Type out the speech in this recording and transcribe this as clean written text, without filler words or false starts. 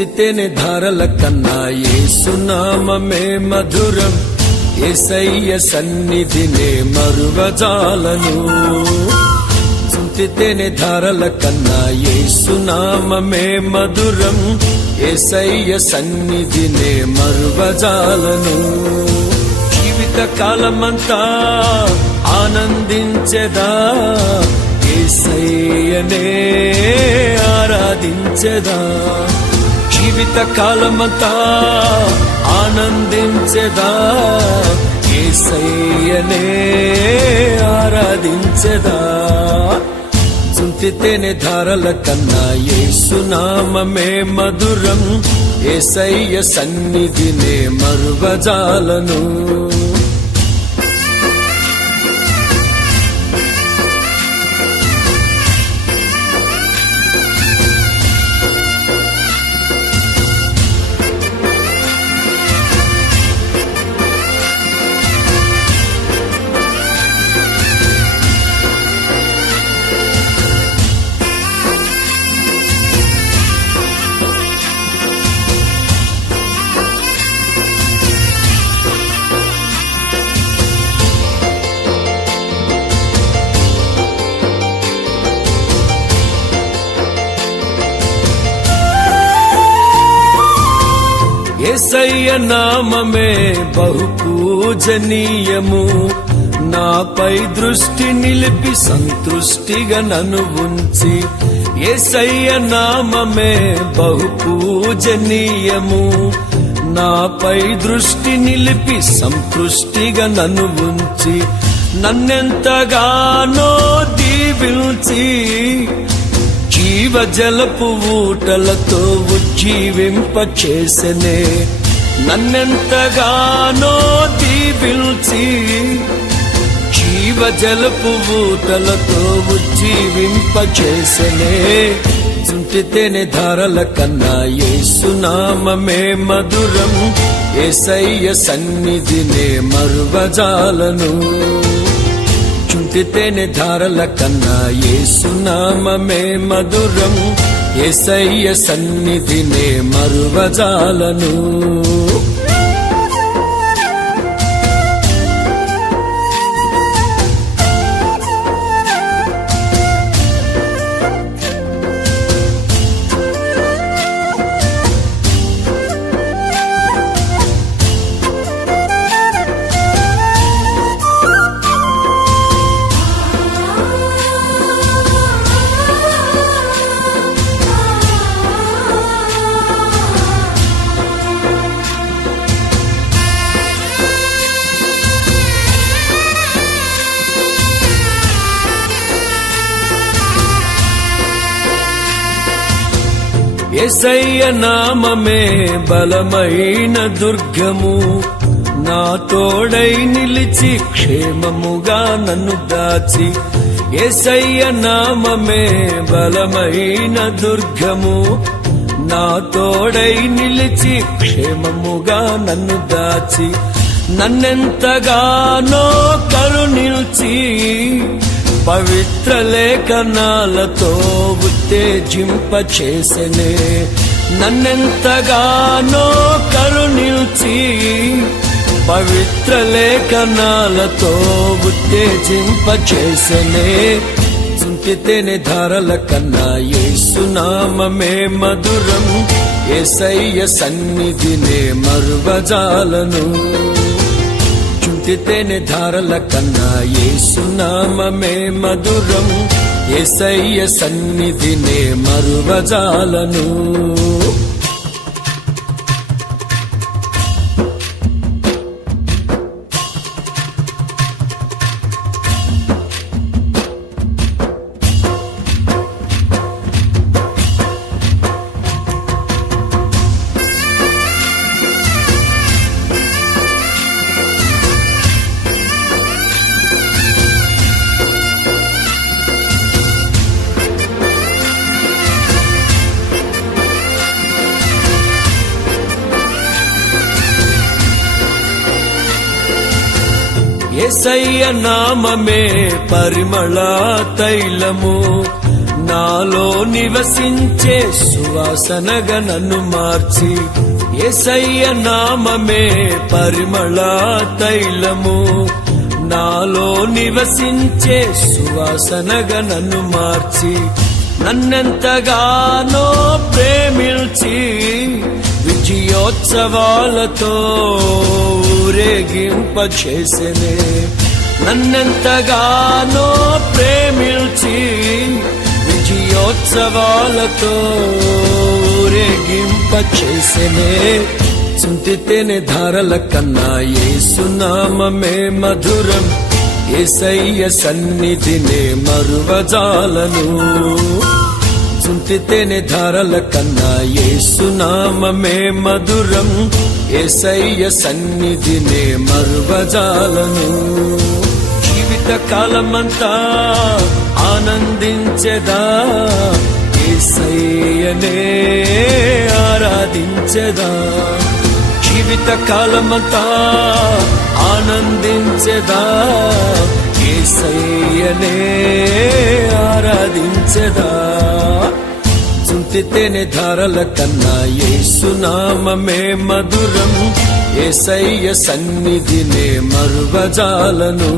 చుంటితేనే ధారల కన్నా యేసునామమే మధురం, యేసయ్య సన్నిధినే మరువజాలను. చుంటితేనే ధారల కన్నా యేసునామమే మధురం, యేసయ్య సన్నిధినే మరువజాలను. జీవిత కాలమంతా ఆనందించెదా, యేసయ్యనే ఆరాధించెదా. జీవిత కాలమంతా ఆనందించెదా, యేసయ్యనే ఆరాధించెదా. చుంటితేనే ధారల కన్నా యేసునామమే మధురం, యేసయ్య సన్నిధినే మరువజాలను. యేసయ్య నామమే బహు పూజనీయము, నాపై దృష్టి నిలిపి సంతృష్టిగా నన్ను ఉంచి. యేసయ్య నామమే బహు పూజనీయము, నాపై దృష్టి నిలిపి సంతృష్టిగా నన్ను ఉంచి. నన్నెంతగానో దీవించి జీవజలపు ఊటలతో ఉజ్జీవింపచేసెనే. నన్నెంతగానో దీవించి జీవజలపు ఊటలతో ఉజ్జీవింపచేసెనే. చుంటితేనే ధారల కన్నా యేసునామమే మధురం, యేసయ్య సన్నిధినే మరువజాలను. చుంటితేనే ధారల కన్నా యేసునామమే మధురం, యేసయ్య సన్నిధినే మరువజాలను. యేసయ్య నామమే బలమైన దుర్గము, నా తోడై నిలిచి క్షేమముగా నన్ను దాచి. యేసయ్య నామమే బలమైన దుర్గము, నా తోడై నిలిచి క్షేమముగా నన్ను దాచి. నన్నెంతగానో కరుణించి పవిత్ర లేఖనాలతో ఉత్తేజింపచేసెనే. నన్నెంతగానో కరుణించి పవిత్ర లేఖనాలతో ఉత్తేజింపచేసెనే. చుంటితేనే ధారల కన్నా యేసునామమే మధురం, యేసయ్య సన్నిధినే మరువజాలను. చుంటితేనే ధారల కన్నా యేసునామమే మధురం, యేసయ్య సన్నిధినే మరువజాలను. యేసయ్య నామమే పరిమళ తైలము, నాలో నివసించే సువాసనగా నన్ను మార్చి యేసయ్య నామమే పరిమళ తైలము. నాలో నివసించే సువాసనగా నన్ను మార్చి నన్నెంతగానో ప్రేమించి విజయోత్సవాలతో ఊరేగింపచేసెనే. నన్నెంతగానో ప్రేమించి విజయోత్సవాలతో ఊరేగింపచేసెనే. చుంటితేనే ధారల కన్నా యేసునామమే మధురం. యేసయ్య సన్నిధినే మరువజాలను. చుంటితేనే ధారల కన్నా యేసునామమే మధురం. యేసయ్య సన్నిధినే మరువజాలను. జీవిత కాలమంతా ఆనందించెదా, యేసయ్యనే ఆరాధించెదా. జీవిత కాలమంతా ఆనందించెదా, యేసయ్యనే ఆరాధించెదా. చుంటితేనే ధారల కన్నా యేసునామమే మధురం. యేసయ్య సన్నిధినే మరువజాలను.